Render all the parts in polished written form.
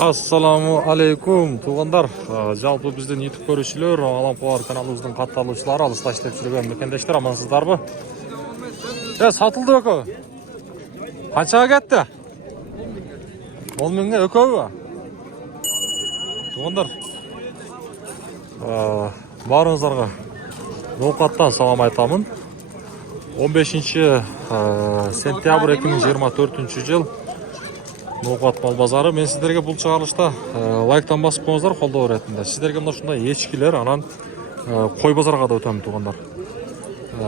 Assalamu alaikum tuğanlar. Жалпы біздің YouTube көрушілер, Алампуар каналымыздың қатарлаушылары, алыста іштеп жүрген мекендештер, амансыздар бы? Сатылды өкө. Қаншаға кетті? 10 мыңға өкө бі? Туғандар. Барыңыздарға ноқаттан салам айтамын. 15 сентябрь 2024 жыл. Ноқат мал базары. Мен сіздерге бұл шығарылышта лайктан басып қойыңыздар, қолдау ретінде. Сіздерге мына шындай ешкілер, анан қой базарға да өтемін туғандар.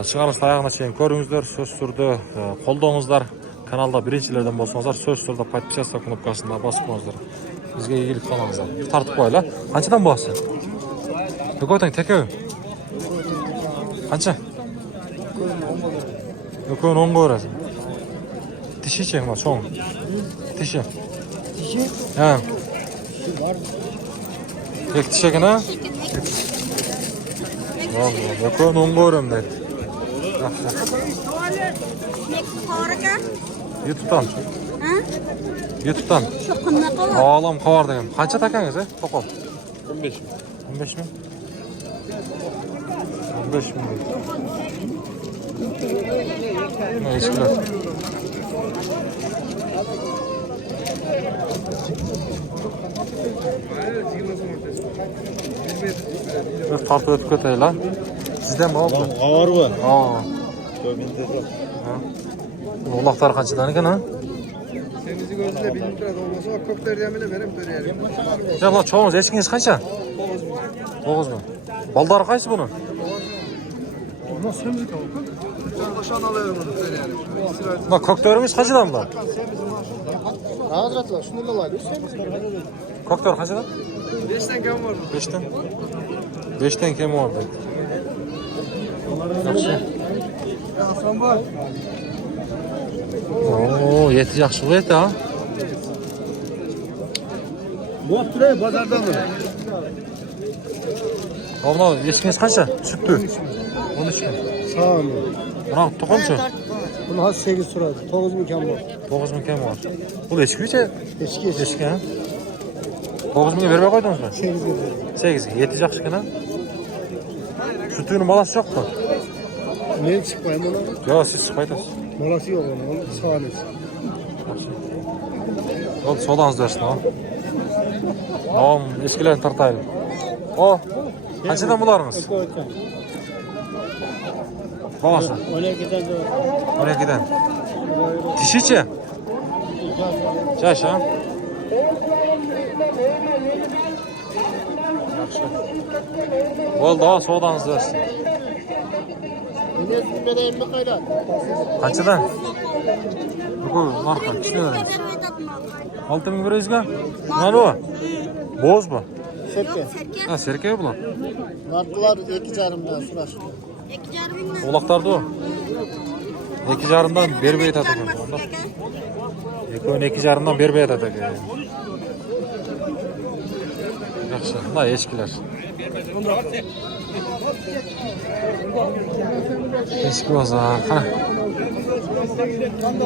Шығарылышты аяғына шейін көріңіздер, сөз түрді қолдауыңыздар. Каналда біріншілерден болсаңыздар, сөз түрді подписаться кнопкасына басып қойыңыздар. Бізге игілік қалаңыздар. Тартып қойлы. Қаншадан боласың? Өкөтің текеу? Қанша? Өкөң 10 көресің. Тиши чең бар, шоң. Тиши. Тиши? Ха. Ек тиши екен, а? Өкөң 10 көрем дейді. Ютубтан. Ютубтан. Алам қавар деген. Қанша такаңыз, тоқал? 15 мың. 15 мың? 15 мың дейді. Ешкілер. Өз тартып өтіп кетейін, а? Сізден ба олды? Ağır var. Олақтары қаншадан екен, а? Temizlik gözüyle 1000 lira olmasa o köklerden bile verip döneyelim. Бұна çoğunuz ешкіңіз қанша? 9 мың. Балдары қайсы бұны? Ama semizlik oldu. Boşan alıyorum onu döneyelim. Бұна көктеріңіз қаншадан бұлар? Hazretler şunu da alayım. Көктер қаншадан? 5'ten kam var. 5'ten. 5'ten kemi var dedi. Yaxşı. Hasan var. Oo, yeti yaxşı eti ha. Bu hafta pazardan mı? Ona ешкіңіз қанша? Süttü. 13 gün. Sağ olun. Buna toqamça? Bunun has 8 sırası. 9 bin kam var. 9 bin kemi var. Bu eşki içe? Eşki. Eşki ha? 9 bin vermeye koydunuz mu? 8 bin. 8. Yeti yaxşı gün ha? Sütünün balası yok mu? Ben çıkmayayım ona. Yok, siz çıkmaydınız. Molası yok onun. Sahnesi. Oldu, soğudanız versin ha. Tamam, eskilerini tartayım. O, kaçıdan bularınız? Babası? 12'den de 12'den. Dişi çi? Çaş ha? Oldu ha, soğudanız versin. Kaçıdan? Bu marka, kişiler veriniz. 6 bin vereyizga? Ne bu? Boz mu? Serke. Ha, serke bular. Nartılar 2 carımdan sıraş. Olaktardı o. 2 jarımdan berbe et atakan. Eko'nun 2 jarımdan berbe et atakan. Yaxşı, da eşkiler. Eşki olsa, ha.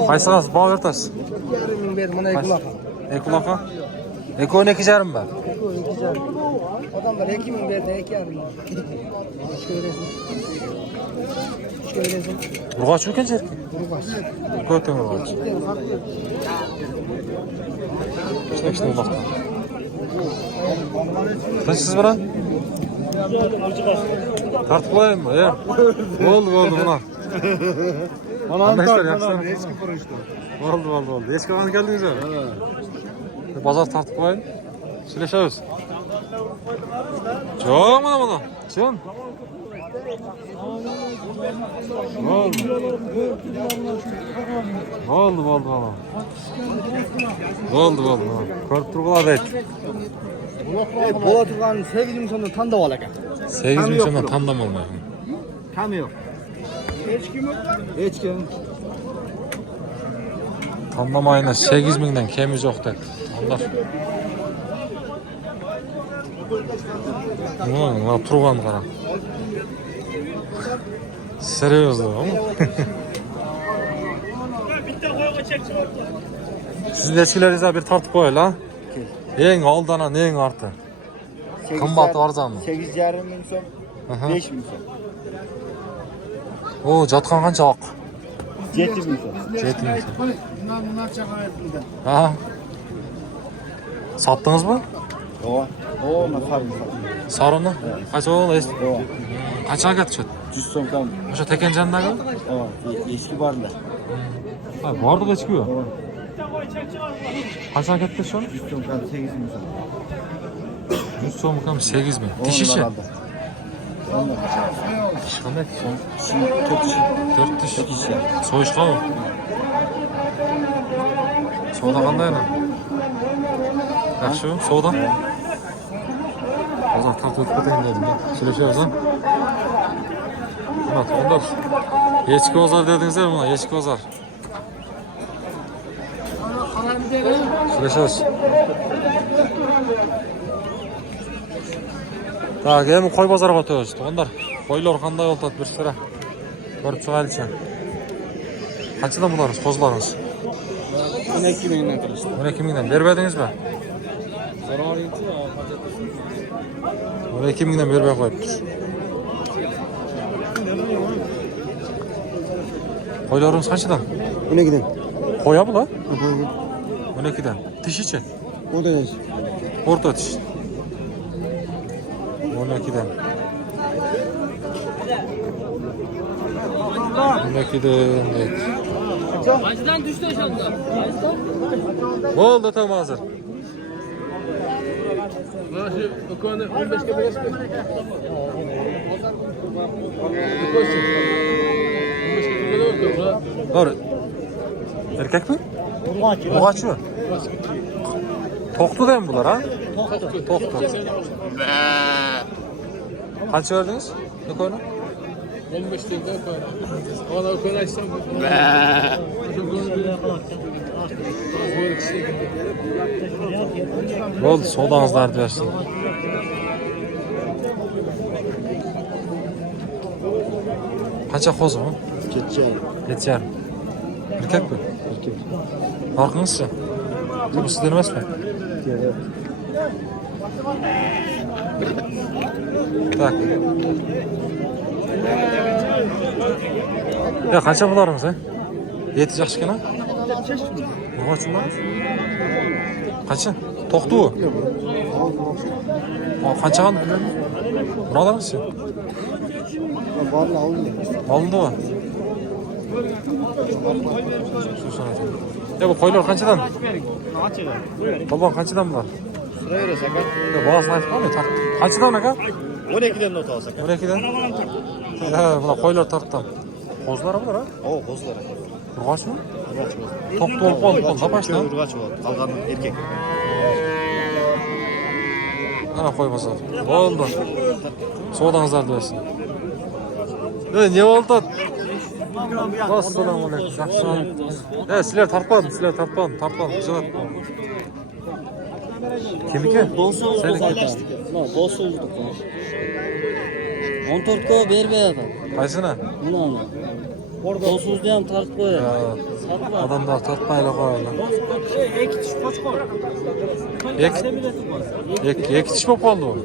Kaysınız, bağ vertasiz? 2 ver, bana ekulaka. Ekulaka? Eko'nun 2 jarım var. 2 carım. Adamlar 2 bin verdi, 2 yarım. Şöylesin. Urgaç mı kençer? Urgaç. Kötü mü urgaç? İşte ulakta. Kaçsız bana? Tartıp koyayım mı? Ya. Oldu buna. Anlaştılar, yaxşılar. Eski kuruştu. Oldu. Eski kalan geldiniz ya. Bazar tartıp koyayım. Süleşeviz. Çok bana. Çın. Oldu. Körüp turgular deyt. Bola turgan 8 bin sonunda tanda var aka. 8 bin sonunda tandam olmayın. Tam yok. Hiç kim? Tandam ayına 8 binden kemiz yok deyt. Onlar. Turgan qara. Серьезно, Sizin eskilerinize bir tartıp koyun la. En aldana neyin arttı? Kımbatı var mı? 8,5 bin so'm, Aha. 5 bin so'm. O jatkan kança ak? 7 bin so'm. 7 bin. Bunlar çakar ettiler. Ha. Sattınız mı? O nafarım. Sarını? Kaç oğul? O Kaça getiriyor? 100 so'm kam. Oşa teken canındaki? O eski barında. Ha, vardı da çıkıyor. Kaça getir şu an? 100 so'm kam 8 bin so'm. 100 soğum bakalım 8 mi? Diş işi? Onlar. Diş kanat. Şimdi 4 kişi. 4 diş. Soyuşka mı? Soğuda kanday lan? Yaxşı, soğuda? O zaman tart ötüp öteyin dedim ya. Süreşe olsun. Evet, onlar. Yeçki ozar dediniz ya buna, yeçki ozar. Süreşe olsun. Tak, emin koy bazarga ötüyoruz. Onlar koylar kanday oltat bir sıra. Görüp çıkaylıça. Kaçıdan bularız, kozlarınız? 12 binden kırıştı. 12 binden vermediniz mi? 12 binden vermeye koyuptur. Koylarınız kaçıdan? 12'den. Koya mı la? 12'den. Diş için. O da yaş. Orta diş. 12'den. 12'den. Evet. Acıdan düştü şu anda. Oldu tam hazır. O konuda 15 kere beş mi? Doğru. Erkek mi? Boğaç mı? Toktu değil mi bunlar ha? Toktu. Kaç verdiniz? Ne konu? 15 lira koy. Ona koy açsam. Oldu, soğudanızlar versin. Kaça koz mu? Geçeceğim. Geçer. Erkek mi? Erkek. Farkınızca. Bu sizden emez mi? Evet. Tak. Ya kaça bularımız he? Yetecek şikene? Ne kaçın lan? Kaça? Toktu o. Kaça kan? Burada mısın? Vallahi olmuyor. Alındı mı? Ya bu koylar kaçadan? Baban kaçadan bunlar? Sıraya da sakar. Ya bağız nayıf var mı? Kaçadan ne kan? 12'den not alsak. 12'den. Ya buna koylar tarttan. Kozlar bunlar ha? O bozlara. Urgaç mı? Urgaç oldu. Toktu olup oldu. Kolda başla. Urgaç oldu. Kalkan erkek. Ana koy basar. Oldu. Soğudanızlar versin. Ne oldu? Assalamu alaikum. Sizler tartmadın, tartmadın. Güzel tartmadın. Kimiki? Seninki. Bozsuzduk. 14 koy berbe Kaysına? Bunu bozsuzdu ham tartib qo'yadi. Adamlar tartmayla koyarlar. Ek tiş mi oldu o?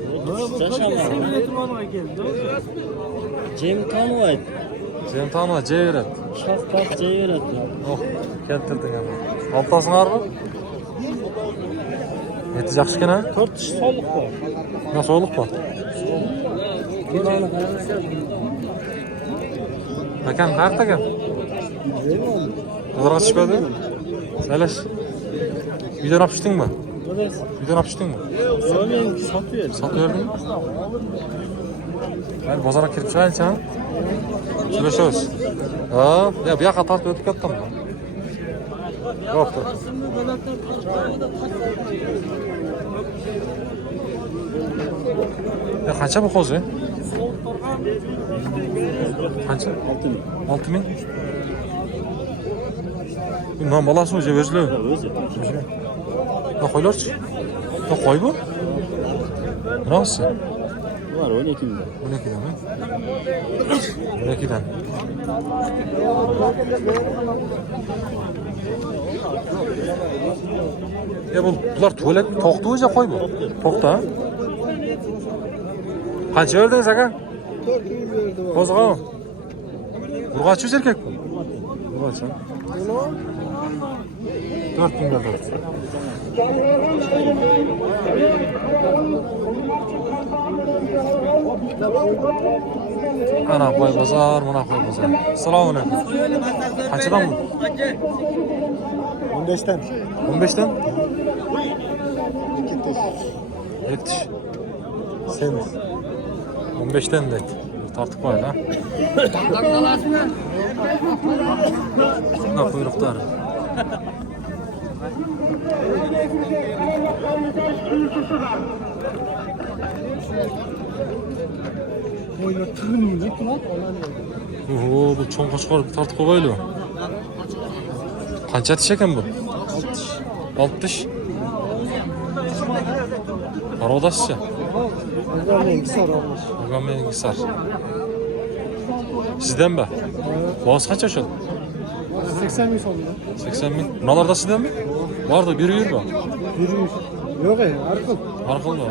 Cem tanımaydı. Sen tanıma, cevret. Şaf cevret. Oh, keltirdin ya. Altasın ağır mı? Eti yaxşı kene? 4 tish soliq bor. Nasıl olup mu? Hakan qayerda ekan? Qizlarga tushmadi? Salash. Uydan olib tushdingmi? Uydan olib tushdingmi? Men sotib berdim. Sotib berdingmi? Ben bozorga kirib chiqaylik ha. Сөйлешеміз. Ya bu yoqqa tortib o'tib ketdim. Yo'qdir. Ya qancha bu qo'zi? Qancha? 6 ming. Bundan bolasi o'zi o'zli. Ne qo'ylarchi? Ne qo'y bu? Nasıl? Var 12 ming. 12'den mi? 12'den. Bular to'lab to'qdi o'zi qo'y bu. To'qta. Qancha verdingiz aka? 400 verdim. Qo'zg'on. Urg'ochi erkak bu. Urg'ochi. 4000 ga berdi. Ana qo'y bozor, mana qo'y bozor. Assalomu alaykum. Qanchadan bu? 15'ten. 15'ten? 2 toz. Yetiş. Sen 15'ten de tartıp koyun ha. Buna kuyruklar. Oyna tığın ne tulan? Oho, bu çoğun kaçkar tartıp koyuydu. Kança tiş eken bu? 60. Arodaşça. Özelliğin kısa olmuş. Agamen Gisar. Sizden mi? Boğaz kaç yaşadı? 80 bin sonunda. 80 bin. Buralarda sizden mi? Vardı, biri yürü mü? Yürüyüş. Yok ya, arkıl. Arkalı mı?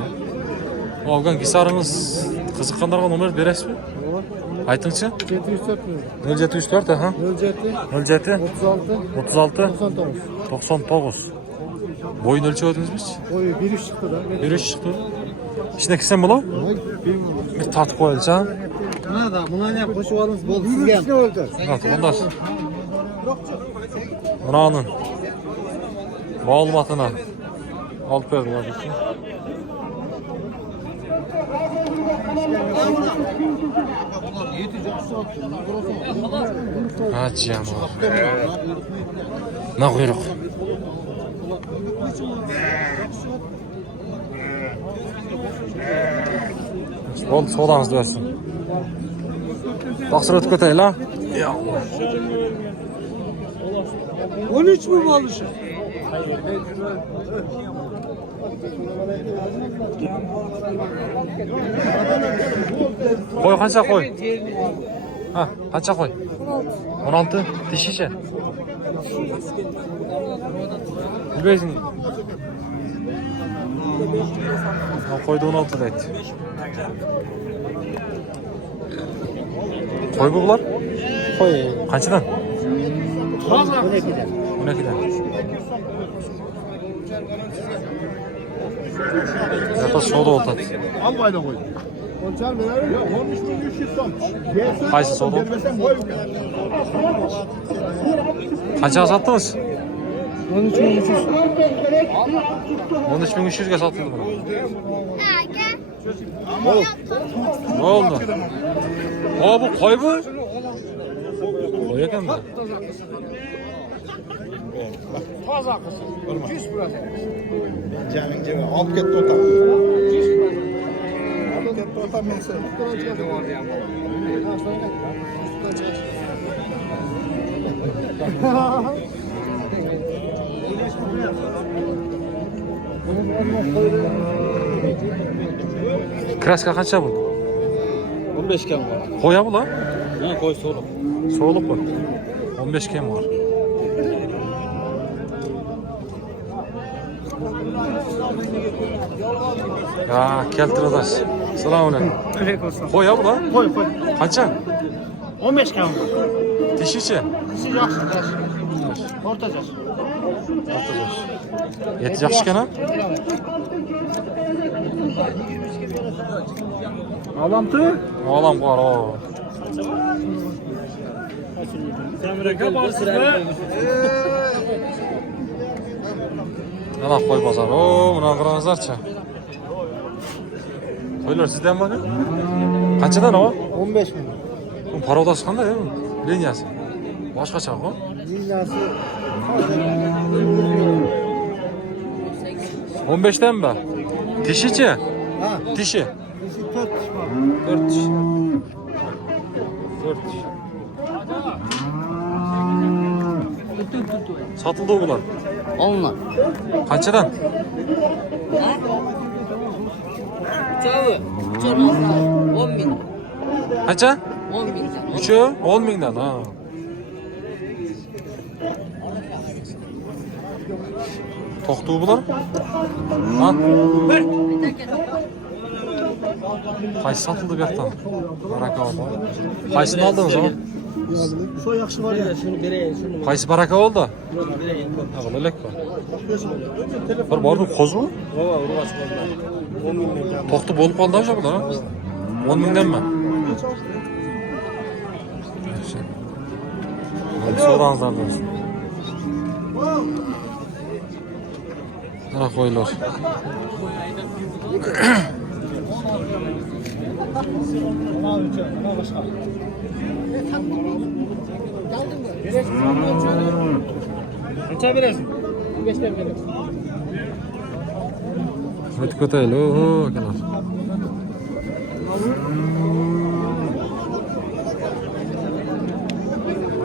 O Afgan Gisar'ınız kızıkkanlarga numara beresiz mi? Aytыңызчы. 704 milyon. 0734 aha. 07 07 36 36 99. 99. Boyun ölçüp ödünüzmüş? Boyu 1.3 çıktı da. Bir iş çıktı. İçine gitsen bula? Bir tatip koyalım. Buna da buna ne koşu alınız bol sizgen. Ne oldu? Evet, onlar. Buranın malumatına alıp verdiler. Hadi ya. Ne kuyruk? Oldu, soğudanızı versin. Taksir ötüp köteyim la. Ya Allah. 13 mü bu alışı? Koy kaça koy? Ha, kaça koy? 16. Dişice. Bilbeysin. Ha, koydu 16 deydi. Koy bular? Koy. Kaçıdan? 12'den. 12'den. Zaten soda oldu. Almayla koy. Konçar verelim. Ya 13.300 ton. Kaysı soda? Vermesen koy. Kaça sattınız? 13.300. 13.300'e satıldı buna. Ne oldu? Aa bu koy bu. Koy eken mi? Fazla kısım. 100 bırak. Canın cebi. Alt ket total. Alt ket total mesela. Kraska kaça bu? 15 kem var. Koya bu lan. Ha koy soğuk. Soğuluk mu? 15 kem var. Ya keltir adaş. Selamun aleyküm. Koya bu lan. Koy koy. Kaça? 15 gram var. Dişiçi. Siz yaxşı. Ortaca. Yeti yaxşı kana? Alantı. Oğlan var o. Ana koy pazar. Oo, buna kıranızlarça. Koylar sizden mi? Kaçadan o? 15 bin. Bu para odası kanda ya? Linyası. Başka çak o. Linyası 15'ten mi? Dişiçi. ha. Dişi. Dişi 4 diş var. 4 diş. 4 diş. Satıldı bunlar. Onlar. Kaçadan? Çoğu. Çoğu 10 bin. Kaça? 10 bin. Üçü 10 binden ha. To'xtu bular? Ha? Qaysi satıldı bu yoqdan? Baraka oldu. Qaysini aldınız o? Şu yaxşı var ya. Şunu bereyim, şunu Qaysi baraka oldu? bereyim. Ha, bilelek mi? Bir bardı qo'zu? Ova urvas qoldi. 10 mingdan kam. To'xtu bo'lib qoldi o'sha bular. 10 mingdanmi? So'rangizlar do'st. Qara qo'ylar. Qancha berasiz? 15'ten bereyim. O'tib ketaylik, oho, akalar.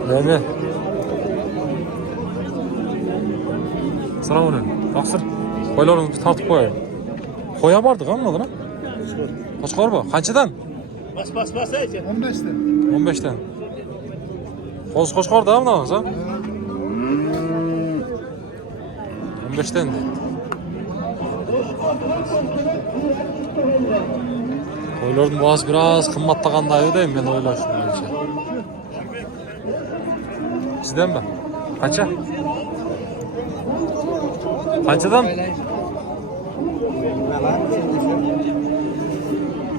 Nima? Assalomu alaykum. Taqsir. Qo'ylaringizni tortib qo'yay. Qo'ya bordik hammadan. Qo'chqor bu. Qanchadan? Bas aychi. 15'te. 15dan. Qo'chqorda bunaqas, ha? 15dan. Qo'ylarning bahosi biroz qimmatlagандай edi, men o'ylashimcha. Sizdanmi? Qancha? Qanchadan?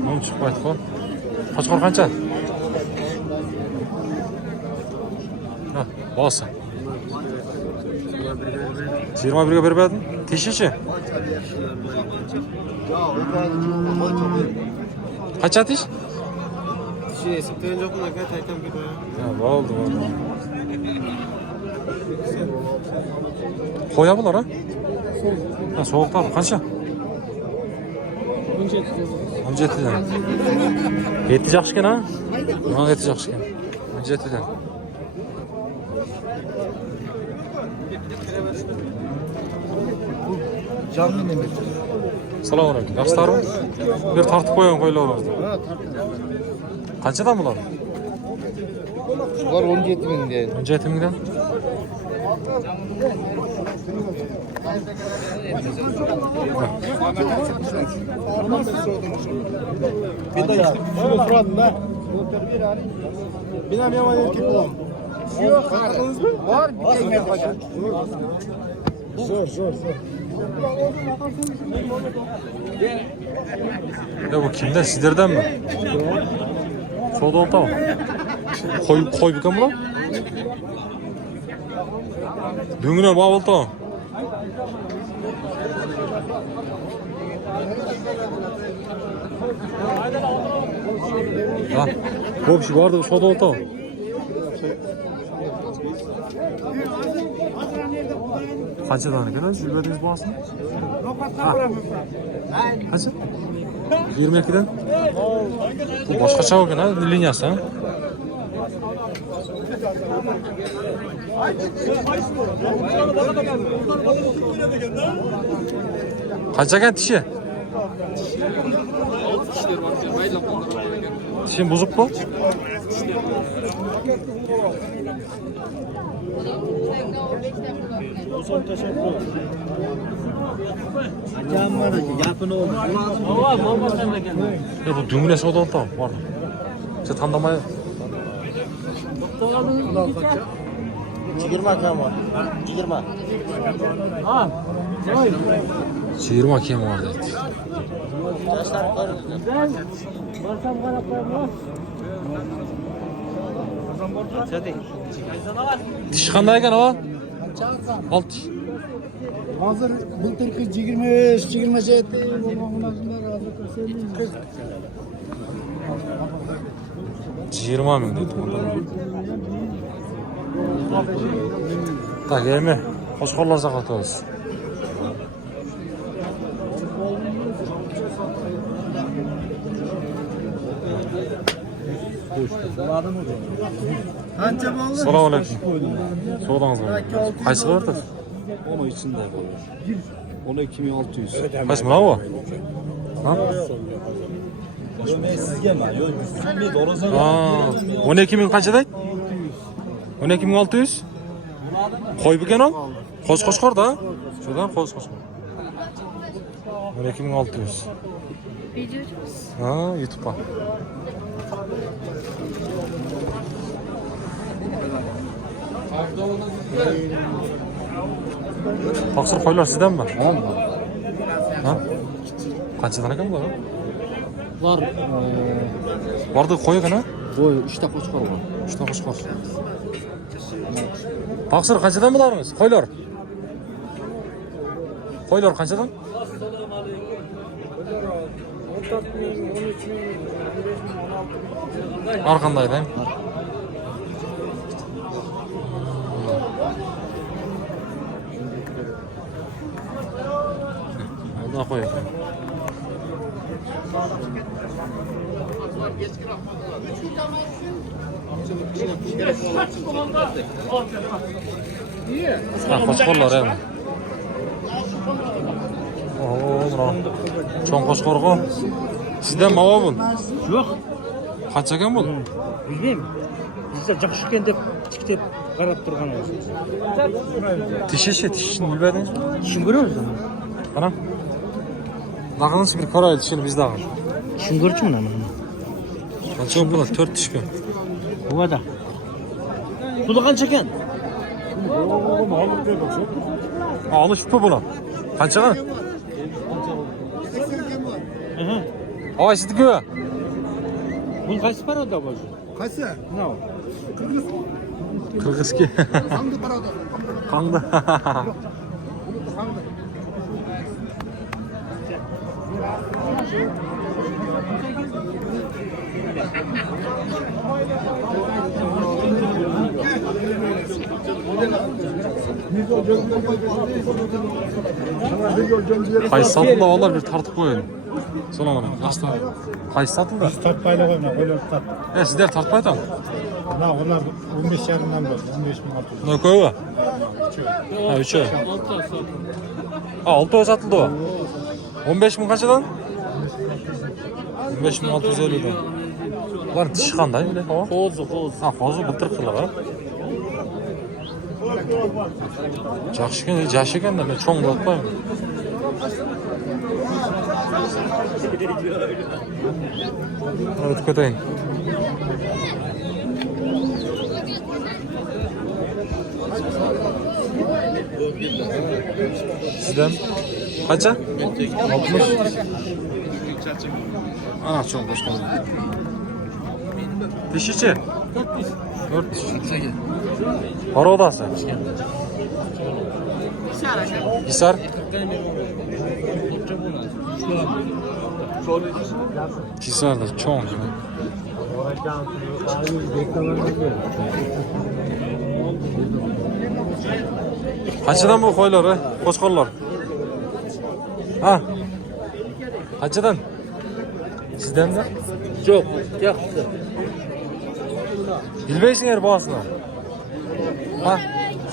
Nima chiqmaydi qo'l? Qo'chqor qancha? Ha, bosi. 21 ga berib berdim. Teshichi? Qancha tish? Şey, septen yo'qmi aka, aytam ki qo'yaman. Ha, bo'ldi. Qo'ya bular, ha? Ha, sovuqda qancha? 17dan. Eti yaxshi ekan, ha? Nima eti yaxshi ekan? 17dan. Canlı ne mi? Assalomu alaykum. Yaxshilarmi? Bir tortib qo'ying qo'ylarimizni. Qanchadan bular? Var 17 bin diye. 17 mingdan. Bir de ya. Şunu suradın da. Benim yaman erkek olam. Yok, aklınız mı? Var, bir tek yapacak. Zor. Ya bu kimden? Sizlerden mi? Soda oldu mu? Koy bir bular? Düğüne bağ oldu mu? Ha, bu bir şey vardı, soda oldu mu? Kaça tane kadar? Siz verdiğiniz bu aslında? Kaça? 22'den. Bu başka çabuk ha, linyası ha. Kaça gel dişi? Dişin bozuk mu? Acam var ki yapını olmuş. Ya bu düğüne soda oldu mu? Var mı? İşte tanıdamaya. 20 acam var. 20. Ha. 20 kim var dedi. Yaşlar var. Barsam karaplarım var. Diş qanday ekan o? Alt. Hazır bultur kız 23, 27. Kız. 20 ming dedi. Tak, yeme. Qo'shqorlar saqlatamiz. Anca mı oldu? Assalomu alaykum. So'rangizlar. Qaysi qildi? Onun içinde kalıyor. 12.600. Qaysi mana bu? Ha? Sizge mi? Yok, bir doğrusu. Ha, 12 ming qancha deydi? 12.600? Koy bu kenan? Qo'shqo'shqor da. Şuradan qo'shqo'shqor. 12600. Ha, YouTube'a. Taqsir qo'ylar sizdanmi? Ha? Qanchadan ekan bu? Var. Vardı qo'y ekan ha? Boy 3 ta qo'chqor bor. 3 ta qo'shqor. Taqsir qanchadan bularimiz? Qo'ylar. Qo'ylar qanchadan? 14 ming, 13 ming, 15 ming, 16 ming. Har qanday deng? Alda qo'y ekan. Ha, qo'shqorlar ham. Oo, mana cho'ng qo'shqorg'u. Sizdan mavo bu? Yo'q. Qancha ekan bu? Bilmayman. Bizda yaxshi ekan deb tikteb qarab turganmiz. Tishini bilmadingizmi? Tushun ko'ramiz. Qara. Dağınız bir karaydı şimdi biz dağın. Tushun ko'rchimi mana. Qancha bo'ladi? 4 tishga. Bu da. Puli qancha ekan? Alış pul bo'ladi. Qanchaga? Aha. Oy sizniki. Bu qaysi paroda bu? Qaysi? No. Qirg'izki. Qanday parada? Qanda. Qaysi satıldı vallahi bir tartıp koyun. Sola bana. Asla. Qaysi satıldı? Tartmayla koyma, öyle tart. Sizler tartmaydı mı? Na, onlar 15 yarından böyle, 15.600. Ne koyuyor? Ha 3'e. Ha 6 oy satıldı o. 15 bin kaçadan? 15.650'den. Ulan dişi qanday bile? Qo'zi. Ha, hozir bultur qilib ha. Yaxshi ekan, men cho'ng bo'lmayman. Evet, ko'tayin. Sizdan qancha? 60. Ana cho'ng qo'shgan. Dişiçi? 4 diş. Parodası? Hisar? Hisar da çoğun gibi. Kaçıdan bu koyları? Qo'shqorlar? Ha? Kaçıdan? Sizden mi? Yo'q, yaxshi. Bilmeysinler boğazına. Ha?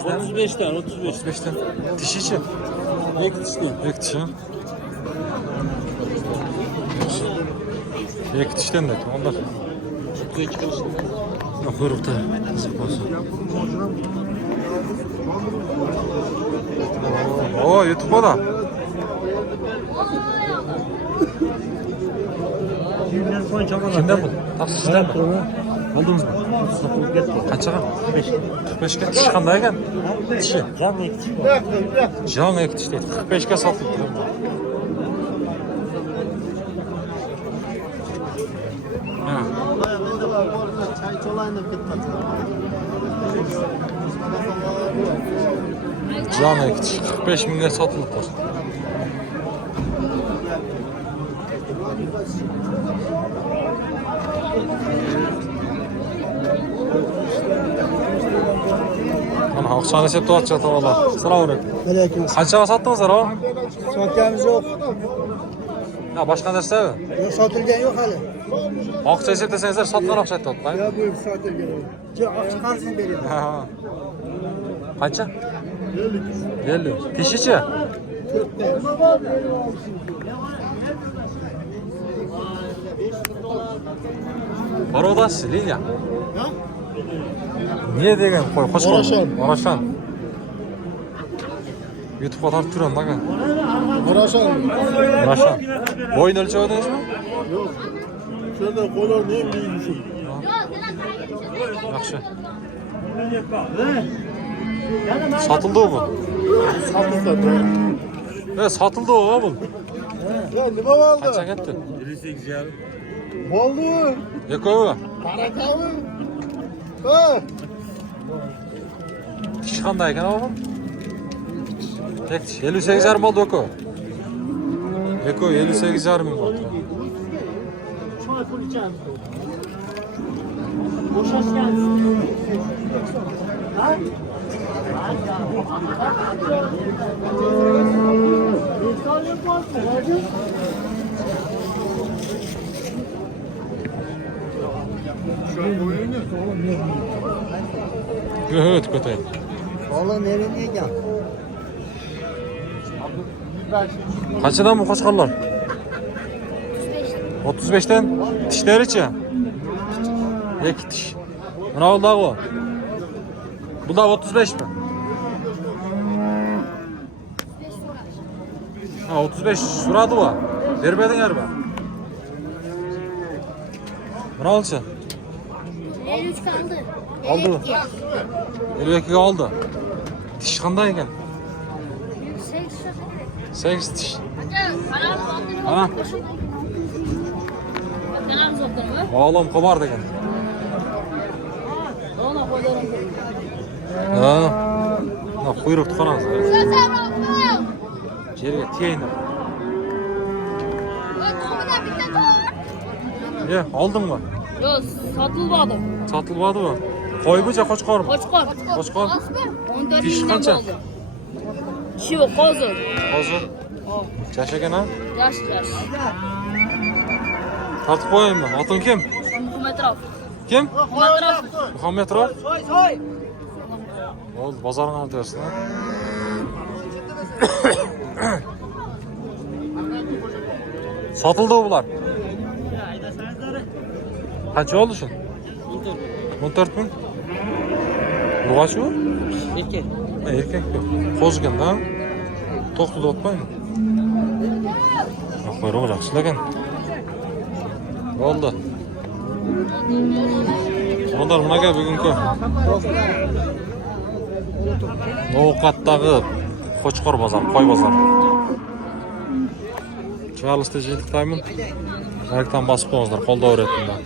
35'ten 35. 35'ten. Dişi için. Ek dişli. Ek dişi. Ek dişten de onlar. Yok kuyrukta. Sıkmasın. Oo YouTube'a da. Kimden bu? Taksizden mi? Aldınız mı? Kaçağa? 45 45'e dişi qanday ekan? Dişi. Jan ek dişi. 45'e satıldı. Ha. Jan ek dişi. 45 mingga satıldı. Mana ақшаны есептеп жатыр tavallar. Assalomu alaykum. Aleyküm. Qanchaga satdingizlar o? Sotganimiz yo'q. Ya boshqa narsa? Yo'q, sotilgan yo'q hali. Ақша есептесеңіздер сатқан ақша aytyapti. Ya bu sotilgan. Yo'q, ақша qansini beradi. Qancha? 50. Tishichi? Parodasi, Liliya. Niye degan qo'y? Qo'shqor. Orashan. Orashan. YouTube'a tartib turadi aka. Qarashan. Mana boyun o'lchab o'tdingizmi? Yo'q. Shu yerda qo'ylar ne bileyim. Yaxshi. Satıldı o bu. Satıldı. Satıldı o bu. Ya nima oldu? Qancha ketdi? Oldu. Ekovi. Barakavı. Ha. Tish qanday ekan o bu? Tek tish 58,5 oldu Eko. Eko 58,5 ming oldu. Şuna pul içen. Boşaşken. Ha? Evet kötü. Vallahi nereye gel? Qanchadan bu qo'chqorlar? 35'ten. Tishlarichi? 2 tish. Mana buldagi o. Bular 35 mi? Ha 35 so'radi u. Bermadinglar mi? Mana olchi. 53 kaldı. Oldu mu? 52 oldu. Tish qanday ekan? 8 tish. Ha? Oğlum kobardı ekan. Ha. Na quyruqni qarаңыз. Yerga tegayni. Ya, oldingmi? Yok, satılmadı. Satılmadı mı? Qo'ybicha qo'chqormi? Qo'chqor. Qo'chqor. 14 Tish yildan qancha? bo'ldi. Tishi yo'q, hozir. Hozir. Yashagan ha? Yash. Tartib qo'yaymi? Oting kim? Muhammadrov. Kim? Muhammadrov. Muhammadrov. Oldu, bozorni olib bersin ha. Satıldı bular. Qancha oldu shu? 14 ming. Lug'achi u? Erkak. Erkak. Qo'zganda. To'xtadi o'tmaymi? Qo'yroq yaxshilagan. Oldu. Onlar bunaqa bugungi No'qatdagi Qo'chqor bozor, qo'y bozor. Charles'ta jildiqdayman. Markdan bosib qo'yingizlar, qo'lda o'rayapman.